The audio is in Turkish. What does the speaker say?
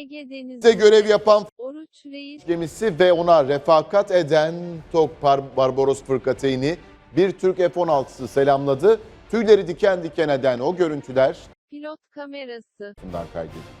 Ege Denizi'nde görev yapan Oruç Reis gemisi ve ona refakat eden Tok Barbaros Fırkateyni bir Türk F-16'sı selamladı. Tüyleri diken diken eden o görüntüler pilot kamerası bundan kaydedildi.